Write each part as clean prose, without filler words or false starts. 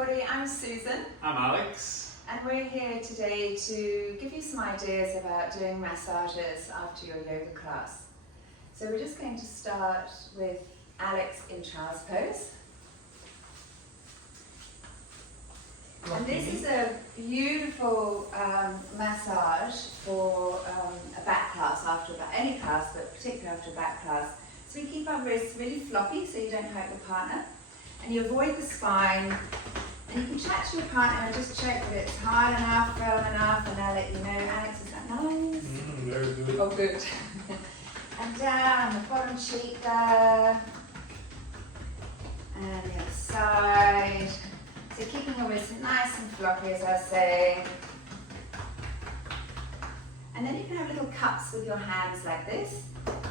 everybody, I'm Susan. I'm Alex. And we're here today to give you some ideas about doing massages after your yoga class. So we're just going to start with Alex in child's pose. And this is a beautiful massage for a back class, any class, but particularly after a back class. So we keep our wrists really floppy so you don't hurt your partner. And you avoid the spine. And you can chat to your partner and just check that it's hard enough, firm enough, and they'll let you know. Alex, is that nice? Very good. Oh, good. And down the bottom cheek there. And the other side. So keeping your wrists nice and floppy, as I was saying. And then you can have little cups with your hands like this.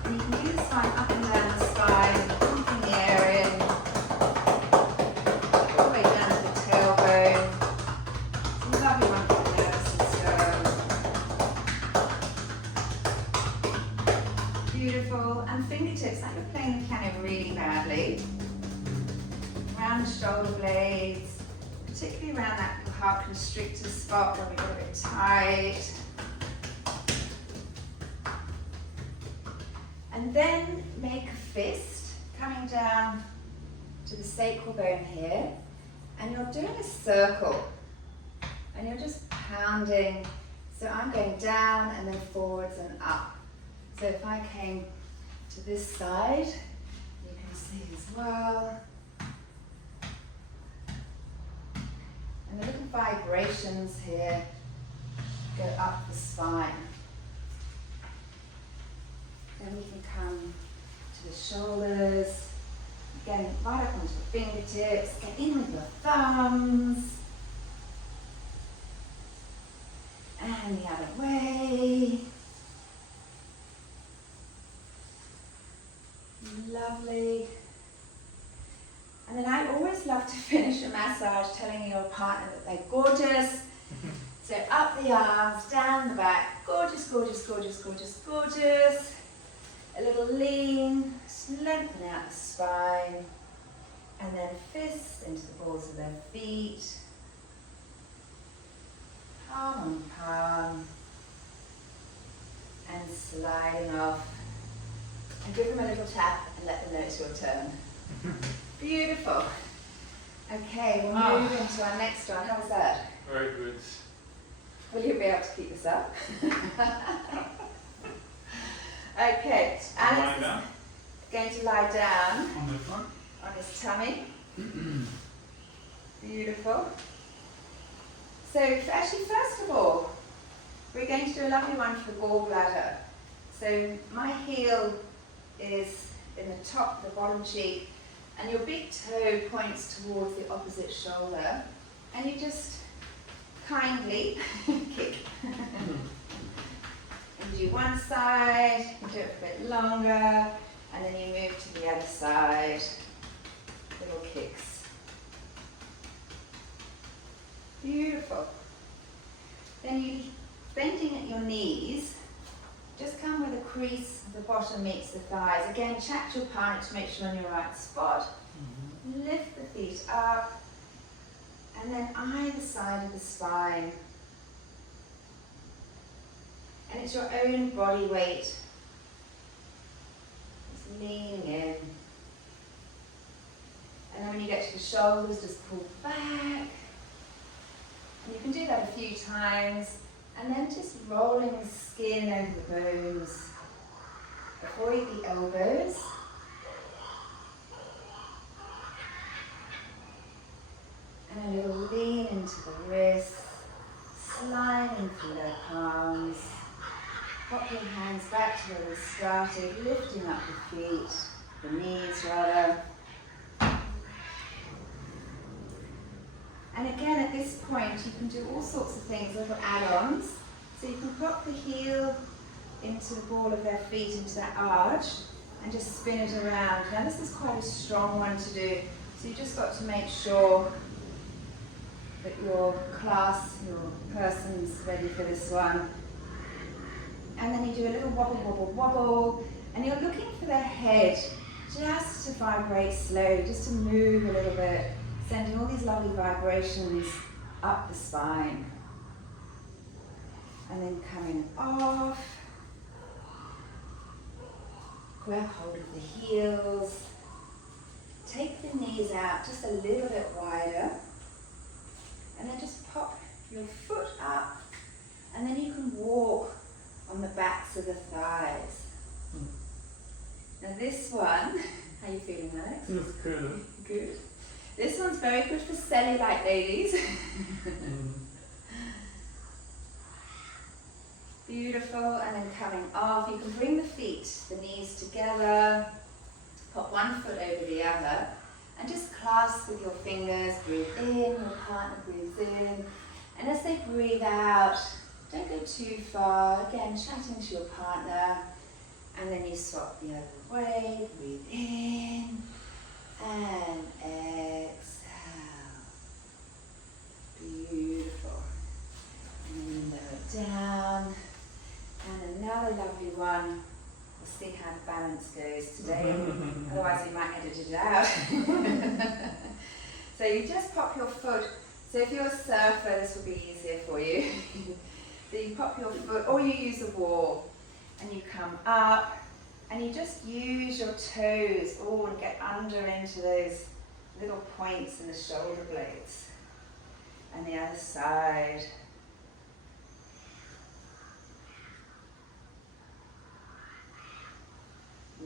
And you can do this one up and down the spine, pumping the air in. All the way down to the tailbone. It's a lovely one for the nervous system. Beautiful. And fingertips, like you're playing the piano really badly. Around the shoulder blades, particularly around that heart constrictor spot where we got a bit tight. And then make a fist coming down to the sacral bone here, and you're doing a circle, and you're just pounding. So I'm going down and then forwards and up. So if I came to this side, you can see as well. And the little vibrations here go up the spine. Then we can come to the shoulders. Again, right up onto the fingertips. Get in with your thumbs. And the other way. Lovely. And then I always love to finish a massage telling your partner that they're gorgeous. So up the arms, down the back. Gorgeous, gorgeous, gorgeous, gorgeous, gorgeous. A little lean, lengthen out the spine, and then fists into the balls of their feet, palm on palm, and sliding off. And give them a little tap and let them know it's your turn. Beautiful. Okay, we'll move into our next one. How was that? Very good. Will you be able to keep this up? Okay, Alex is going to lie down On the front. on his tummy. Beautiful. So actually, first of all, we're going to do a lovely one for the gallbladder. So my heel is in the top, the bottom cheek, and your big toe points towards the opposite shoulder, and you just kindly kick. You do one side, you do it for a bit longer, and then you move to the other side. Little kicks. Beautiful. Then you bending at your knees, just come where the crease of the bottom meets the thighs. Again, chat to your partner to make sure you're on your right spot. Lift the feet up, and then either side of the spine. And it's your own body weight. Just leaning in. And then when you get to the shoulders, just pull back. And you can do that a few times. And then just rolling the skin over the bones. Avoid the elbows. And a little lean into the wrists. Sliding through their palms. Pop your hands back to where we started, lifting up the feet, the knees rather. And again, at this point, you can do all sorts of things, little add-ons. So you can pop the heel into the ball of their feet, into that arch, and just spin it around. Now this is quite a strong one to do, so you just got to make sure that your class, your person's ready for this one. And then you do a little wobble, wobble, wobble, and you're looking for their head just to vibrate slowly, just to move a little bit. Sending all these lovely vibrations up the spine. And then coming off. Grab hold of the heels. Take the knees out just a little bit wider. And then just pop your foot up. And then you can walk on the backs of the thighs. Now this one, how are you feeling, Alex? Feels good. Good. This one's very good for cellulite ladies. Beautiful, and then coming off, you can bring the feet, the knees together, pop one foot over the other, and just clasp with your fingers, breathe in, your partner breathes in, and as they breathe out, don't go too far, again chatting to your partner, and then you swap the other way, breathe in, and exhale. Beautiful. And then lower down. And another lovely one. We'll see how the balance goes today. Otherwise you might edit it out. So you just pop your foot. So if you're a surfer, this will be easier for you. So you pop your foot, or you use a wall, and you come up, and you just use your toes, and get under into those little points in the shoulder blades. And the other side.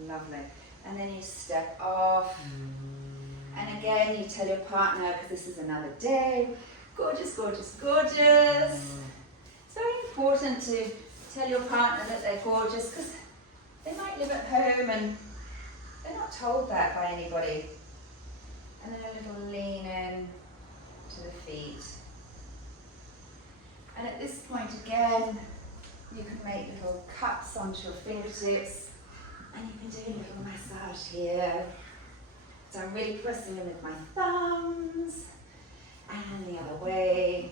Lovely. And then you step off. And again, you tell your partner, because this is another day, gorgeous, gorgeous, gorgeous. It's very important to tell your partner that they're gorgeous, because they might live at home and they're not told that by anybody. And then a little lean in to the feet. And at this point again, you can make little cups onto your fingertips, and you can do a little massage here. So I'm really pressing in with my thumbs, and the other way.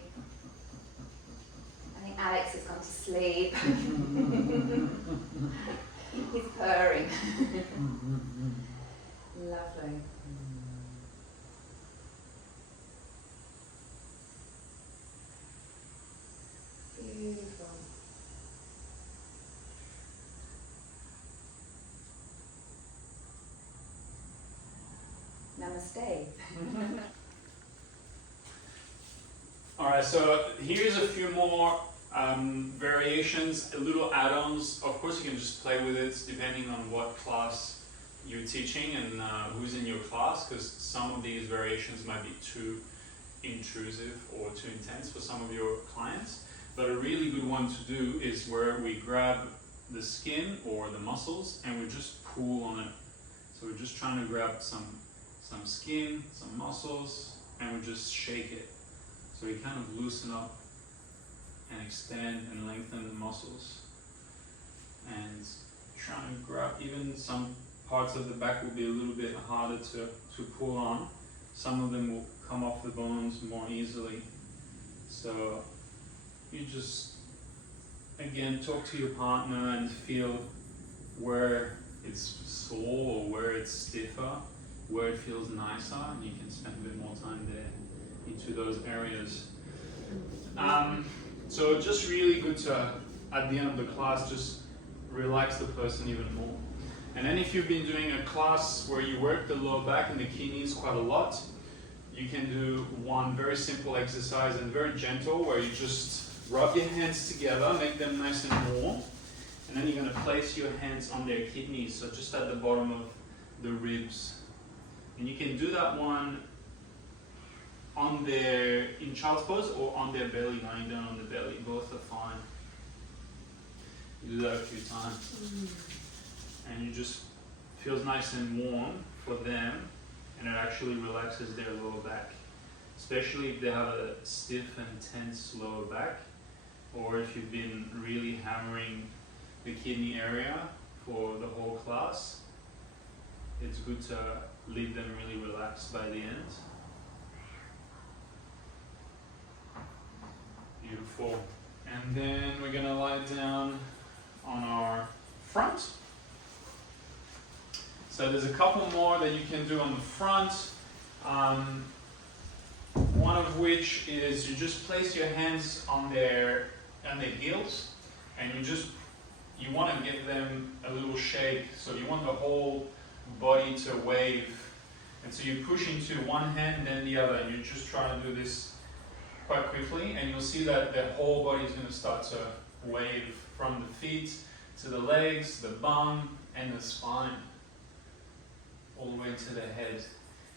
I think Alex has gone to sleep. He's purring. Lovely. Beautiful. Namaste. Alright, so here's a few more variations, little add-ons. Of course you can just play with it depending on what class you're teaching and who's in your class, because some of these variations might be too intrusive or too intense for some of your clients. But a really good one to do is where we grab the skin or the muscles and we just pull on it. So we're just trying to grab some skin, some muscles, and we just shake it. So we kind of loosen up and extend and lengthen the muscles. And trying to grab, even some parts of the back will be a little bit harder to pull on. Some of them will come off the bones more easily. So you just, again, talk to your partner and feel where it's sore or where it's stiffer, where it feels nicer, and you can spend a bit more time there into those areas. So just really good to, at the end of the class, just relax the person even more. And then if you've been doing a class where you work the lower back and the kidneys quite a lot, you can do one very simple exercise and very gentle where you just rub your hands together, make them nice and warm, and then you're going to place your hands on their kidneys, so just at the bottom of the ribs. And you can do that one on their, in child's pose, or on their belly, lying down on the belly. Both are fine. You do that a few times. And you just, feels nice and warm for them, and it actually relaxes their lower back. Especially if they have a stiff and tense lower back, or if you've been really hammering the kidney area for the whole class, it's good to leave them really relaxed by the end. Beautiful. And then we're gonna lie down on our front. So there's a couple more that you can do on the front. one of which is you just place your hands on their heels, and you want to give them a little shake. So you want the whole body to wave. And so you push into one hand, then the other, and you just try to do this quite quickly, and you'll see that the whole body is going to start to wave from the feet to the legs, the bum, and the spine, all the way to the head.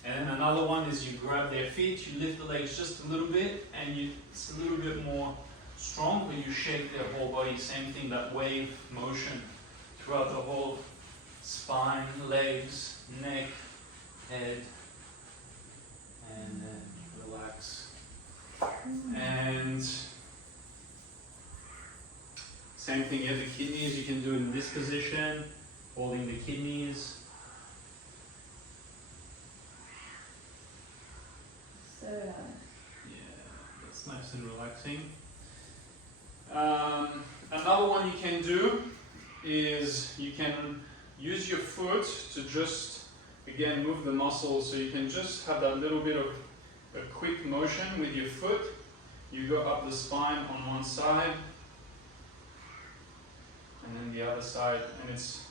And then another one is you grab their feet, you lift the legs just a little bit, and it's a little bit more strong, but you shake their whole body. Same thing, that wave motion throughout the whole spine, legs, neck, head, and then relax. And same thing, you have the kidneys, you can do it in this position, holding the kidneys. So yeah, that's nice and relaxing. Another one you can do is you can use your foot to just again move the muscles, so you can just have that little bit of a quick motion with your foot. You go up the spine on one side and then the other side, and it's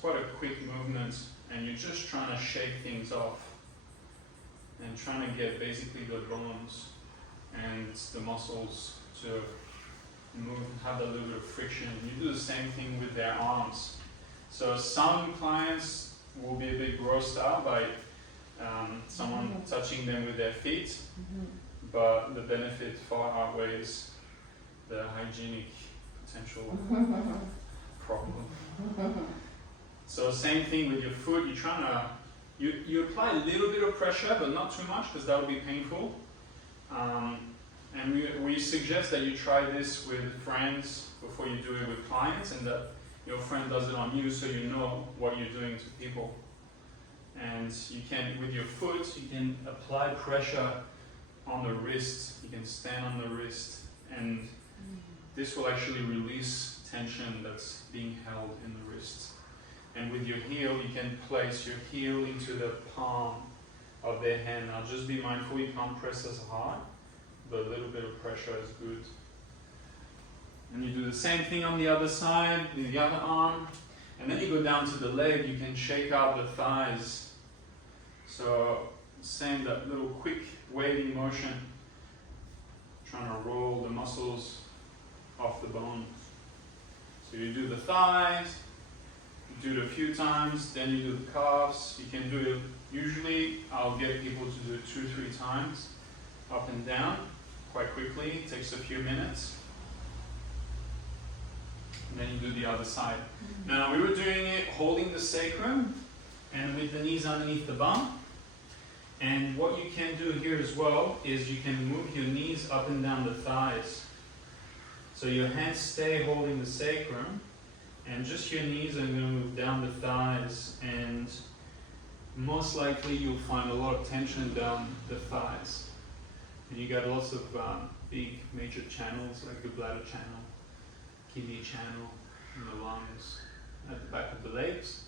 quite a quick movement, and you're just trying to shake things off and trying to get basically the bones and the muscles to move, have that little bit of friction. You do the same thing with their arms. So some clients will be a bit grossed out by someone touching them with their feet, but the benefit far outweighs the hygienic potential problem. So same thing with your foot. You're trying to you apply a little bit of pressure, but not too much, because that would be painful. And we suggest that you try this with friends before you do it with clients, and that your friend does it on you, so you know what you're doing to people. And you can, with your foot, you can apply pressure on the wrist. You can stand on the wrist, and this will actually release tension that's being held in the wrist. And with your heel, you can place your heel into the palm of their hand. Now just be mindful, you can't press as hard, but a little bit of pressure is good. And you do the same thing on the other side, with the other arm. And then you go down to the leg, you can shake out the thighs. So same, that little quick waving motion, trying to roll the muscles off the bone. So you do the thighs, you do it a few times, then you do the calves. You can do it, usually I'll get people to do it 2-3 times, up and down, quite quickly. It takes a few minutes. And then you do the other side. Now we were doing it holding the sacrum and with the knees underneath the bum. And what you can do here as well is you can move your knees up and down the thighs. So your hands stay holding the sacrum, and just your knees are going to move down the thighs, and most likely you'll find a lot of tension down the thighs. And you got lots of big major channels like the bladder channel, kidney channel, and the lungs at the back of the legs.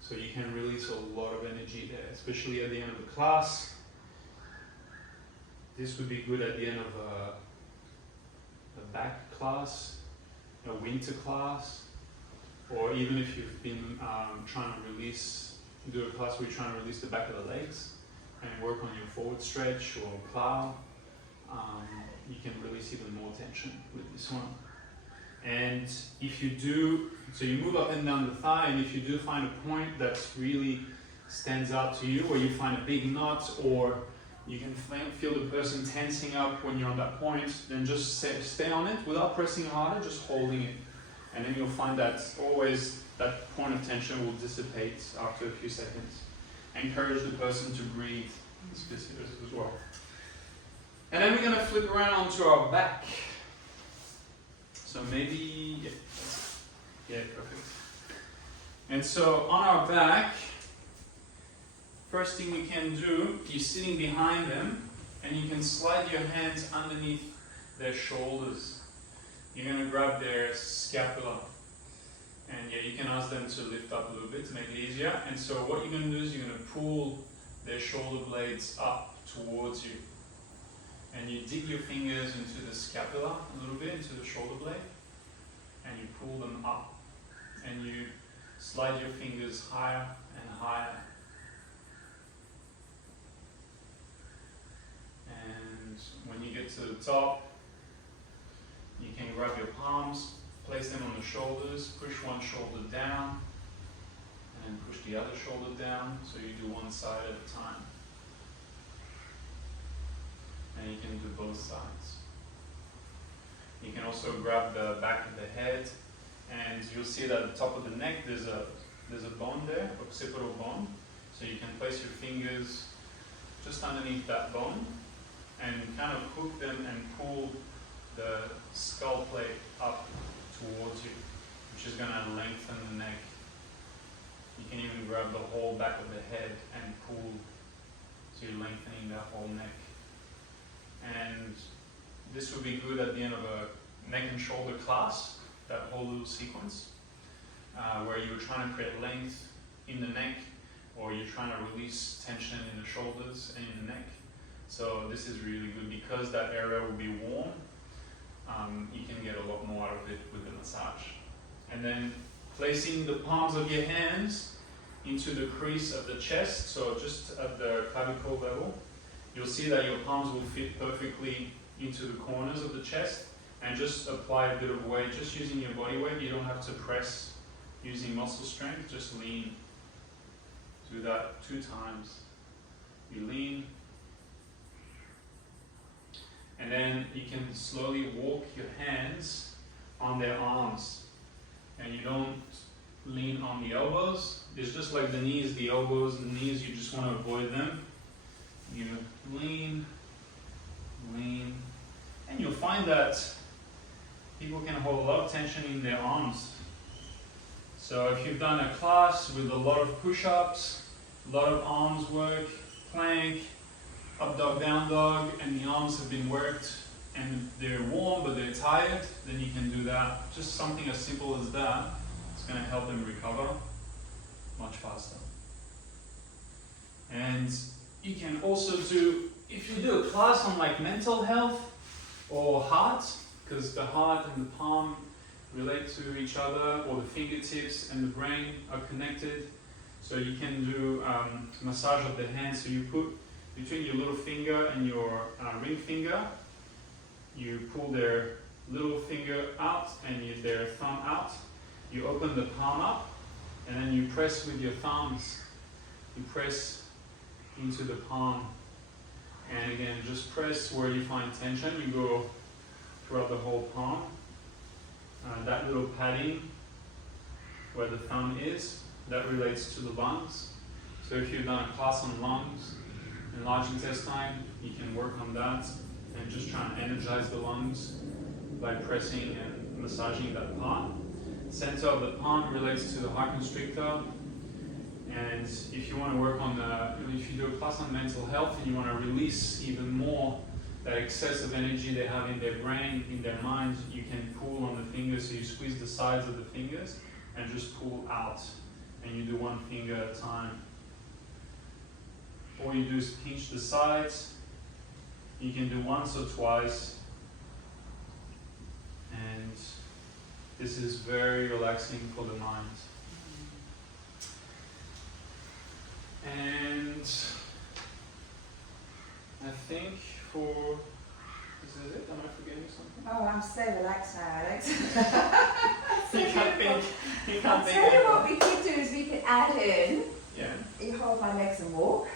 So you can release a lot of energy there, especially at the end of the class. This would be good at the end of a back class, a winter class, or even if you've been trying to do a class where you're trying to release the back of the legs and work on your forward stretch or plow, you can release even more tension with this one. And if you do, so you move up and down the thigh, and if you do find a point that really stands out to you, or you find a big knot, or you can feel the person tensing up when you're on that point, then just stay on it without pressing harder, just holding it. And then you'll find that always that point of tension will dissipate after a few seconds. Encourage the person to breathe as well. And then we're going to flip around onto our back. So maybe, yeah, perfect. And so on our back, first thing we can do, you're sitting behind them, and you can slide your hands underneath their shoulders. You're going to grab their scapula. And yeah, you can ask them to lift up a little bit to make it easier. And so what you're going to do is you're going to pull their shoulder blades up towards you. And you dig your fingers into the scapula a little bit, into the shoulder blade, and you pull them up. And you slide your fingers higher and higher. And when you get to the top, you can grab your palms, place them on the shoulders, push one shoulder down, and then push the other shoulder down, so you do one side at a time. And you can do both sides. You can also grab the back of the head, and you'll see that at the top of the neck there's a bone there, occipital bone. So you can place your fingers just underneath that bone and kind of hook them and pull the skull plate up towards you, which is going to lengthen the neck. You can even grab the whole back of the head and pull, so you're lengthening that whole neck. And this would be good at the end of a neck and shoulder class, that whole little sequence, where you're trying to create length in the neck, or you're trying to release tension in the shoulders and in the neck. So this is really good because that area will be warm. You can get a lot more out of it with the massage. And then placing the palms of your hands into the crease of the chest, so just at the clavicle level, you'll see that your palms will fit perfectly into the corners of the chest, and just apply a bit of weight, just using your body weight. You don't have to press using muscle strength, just lean. Do that 2 times. You lean, and then you can slowly walk your hands on their arms, and you don't lean on the elbows. It's just like the knees, the elbows, the knees, you just want to avoid them. You lean, lean, and you'll find that people can hold a lot of tension in their arms. So if you've done a class with a lot of push-ups, a lot of arms work, plank, up dog, down dog, and the arms have been worked and they're warm but they're tired, then you can do that. Just something as simple as that. It's going to help them recover much faster. And you can also do, if you do a class on like mental health or heart, because the heart and the palm relate to each other, or the fingertips and the brain are connected. So you can do massage of the hands. So you put between your little finger and your ring finger, you pull their little finger out and their thumb out. You open the palm up, and then you press with your thumbs. You press into the palm. And again, just press where you find tension. You go throughout the whole palm. That little padding where the thumb is, that relates to the lungs. So if you've done a class on lungs and large intestine, you can work on that and just try and energize the lungs by pressing and massaging that part. Center of the palm relates to the heart constrictor. And if you want to work on if you do a class on mental health and you want to release even more that excessive energy they have in their brain, in their mind, you can pull on the fingers. So you squeeze the sides of the fingers and just pull out. And you do one finger at a time. All you do is pinch the sides. You can do once or twice. And this is very relaxing for the mind. And I think this is it. Am I forgetting something? Oh, I'm so relaxed now, Alex. You can't think. You can't I'll think. tell you what we could do is we could add in. Yeah. You hold my legs and walk.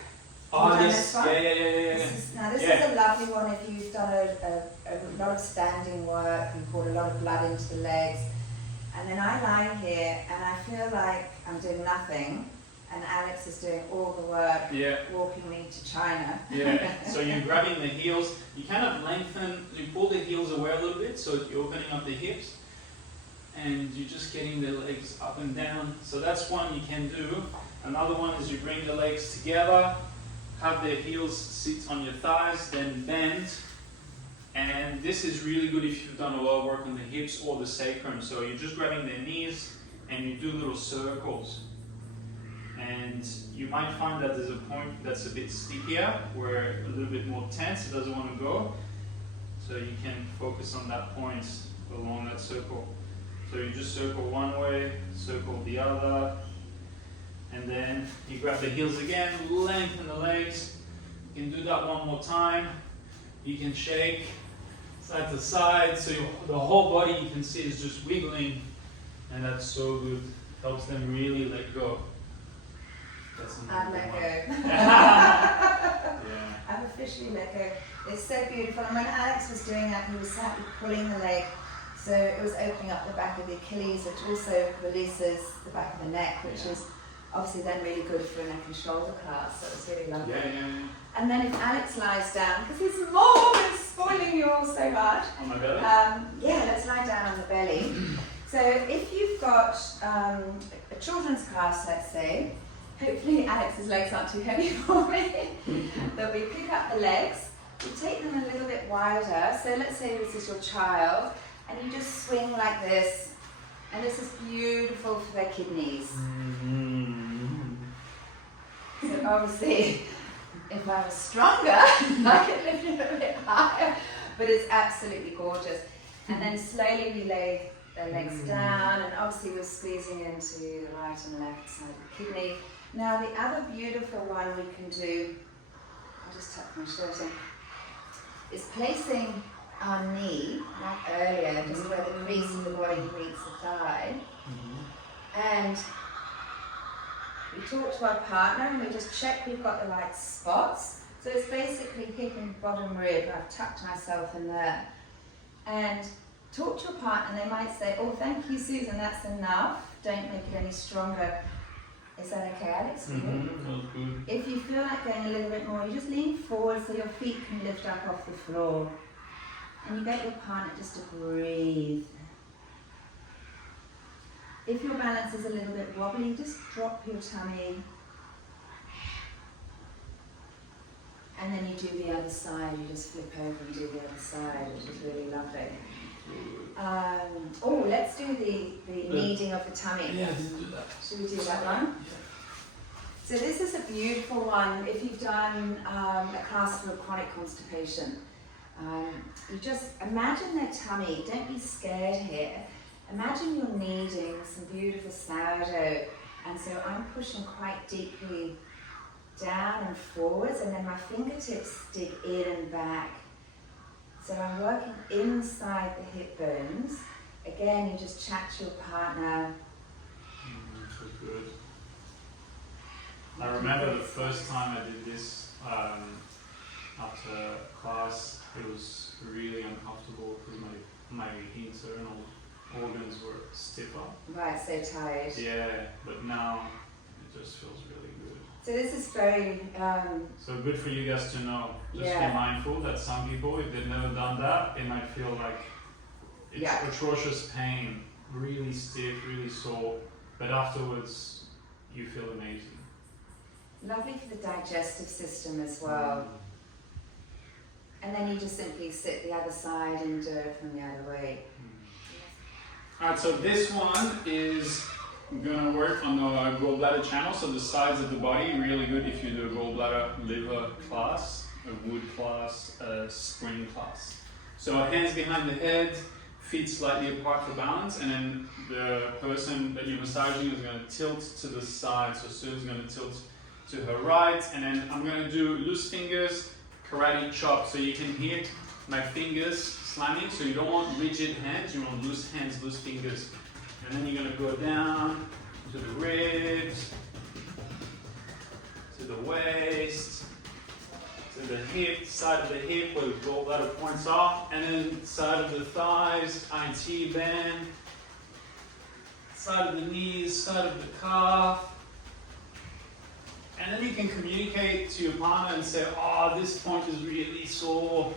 Oh, You've yes. done this one? Yeah. This is a lovely one if you've done a lot of standing work, you've poured a lot of blood into the legs. And then I lie here and I feel like I'm doing nothing, and Alex is doing all the work, walking me to China. Yeah, so you're grabbing the heels, you kind of lengthen, you pull the heels away a little bit, so you're opening up the hips, and you're just getting the legs up and down. So that's one you can do. Another one is you bring the legs together, have the heels sit on your thighs, then bend. And this is really good if you've done a lot of work on the hips or the sacrum. So you're just grabbing their knees and you do little circles. And you might find that there's a point that's a bit stickier, where a little bit more tense, it doesn't want to go. So you can focus on that point along that circle. So you just circle one way, circle the other, and then you grab the heels again, lengthen the legs. You can do that one more time. You can shake side to side, so the whole body you can see is just wiggling, and that's so good. Helps them really let go. I've let go. Yeah. I've officially let go. It's so beautiful. And when Alex was doing that, he was slightly pulling the leg, so it was opening up the back of the Achilles, which also releases the back of the neck, which is obviously then really good for a neck and shoulder class. So it was really lovely. Yeah. And then if Alex lies down, because his mom is spoiling you all so much. On my belly? Let's lie down on the belly. So if you've got a children's class, let's say, hopefully Alex's legs aren't too heavy for me, that we pick up the legs, we take them a little bit wider. So let's say this is your child, and you just swing like this, and this is beautiful for their kidneys. So obviously, if I was stronger, I could lift it a bit higher, but it's absolutely gorgeous. And then slowly we lay the legs down, and obviously we're squeezing into the right and left side of the kidney. Now the other beautiful one we can do, I'll just tuck my shirt in, is placing our knee, like earlier, just where the crease of the body meets the thigh. And we talk to our partner and we just check we've got the right spots. So it's basically hip and bottom rib. I've tucked myself in there. And talk to your partner, they might say, oh, thank you, Susan, that's enough. Don't make it any stronger. Is that okay, Alex? That's good. If you feel like going a little bit more, you just lean forward so your feet can lift up off the floor. And you get your partner just to breathe. If your balance is a little bit wobbly, just drop your tummy. And then you do the other side, you just flip over and do the other side, which is really lovely. Let's do the kneading of the tummy. Yeah, do that. Should we do that one? Yeah. So this is a beautiful one if you've done a class for chronic constipation. You just imagine their tummy, don't be scared here. Imagine you're kneading some beautiful sourdough, and so I'm pushing quite deeply down and forwards, and then my fingertips dig in and back. So I'm working inside the hip bones. Again, you just chat to your partner. So good. I remember the first time I did this after class, it was really uncomfortable because my internal organs were stiffer. Right, so tired. Yeah, but now it just feels really good. So this is very... So good for you guys to know. Just Yeah. be mindful that some people, if they've never done that, they might feel like it's atrocious pain, really stiff, really sore, but afterwards you feel amazing. Lovely for the digestive system as well. And then you just simply sit the other side and do it from the other way. Alright, so this one is going to work on the gallbladder channel, so the sides of the body, really good if you do a gallbladder liver class, a wood class, a spring class. So hands behind the head, feet slightly apart for balance, and then the person that you're massaging is going to tilt to the side. So Sue's going to tilt to her right, and then I'm going to do loose fingers, karate chop, so you can hear my fingers slamming, so you don't want rigid hands, you want loose hands, loose fingers. And then you're going to go down to the ribs, to the waist, to the hip, side of the hip where the gallbladder points off, and then side of the thighs, IT band, side of the knees, side of the calf. And then you can communicate to your partner and say, oh, this point is really sore,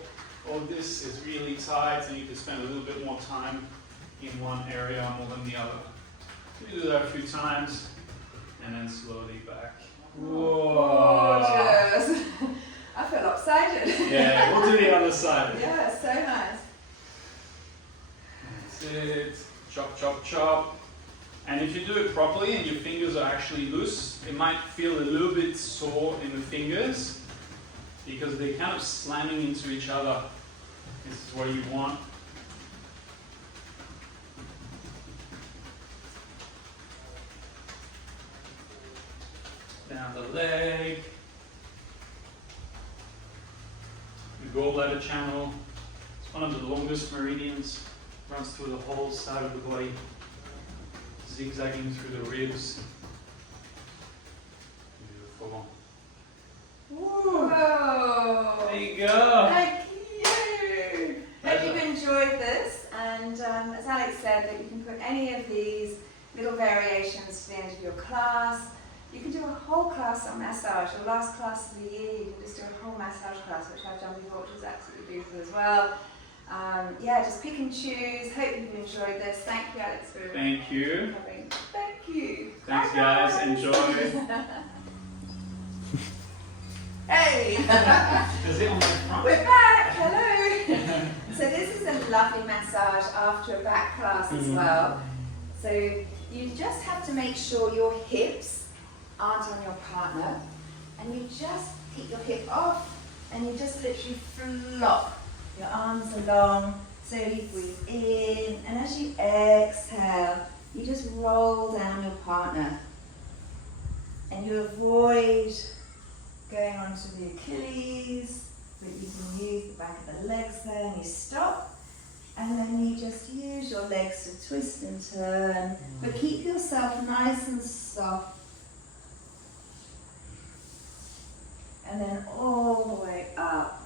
or this is really tight, and you can spend a little bit more time in one area more than the other. You do that a few times, and then slowly back. Whoa! Gorgeous! I feel lopsided. Yeah, we'll do the other side. Yeah, so nice. That's it. Chop, chop, chop. And if you do it properly and your fingers are actually loose, it might feel a little bit sore in the fingers because they're kind of slamming into each other. This is what you want. Down the leg. The gallbladder channel. It's one of the longest meridians. Runs through the whole side of the body. Zigzagging through the ribs. Beautiful. Whoa! There you go. Thank you. Hope you've enjoyed this, and as Alex said, that you can put any of these little variations to the end of your class. You can do a whole class on massage. Your last class of the year, you can just do a whole massage class, which I've done before, which was absolutely beautiful as well. Yeah, just pick and choose. Hope you've enjoyed this. Thank you, Alex, for Thank you. coming. Thank you. Thanks, Bye, guys. Enjoy. Hey! Is it on the front? We're back. Hello. So this is a lovely massage after a back class as well. So you just have to make sure your hips aren't on your partner, and you just keep your hip off, and you just literally flop your arms along, slowly breathe in, and as you exhale, you just roll down your partner, and you avoid going onto the Achilles, but you can use the back of the legs there, and you stop, and then you just use your legs to twist and turn, but keep yourself nice and soft. And then all the way up.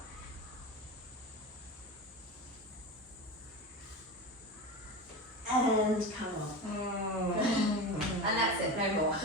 And come off. And that's it, no more.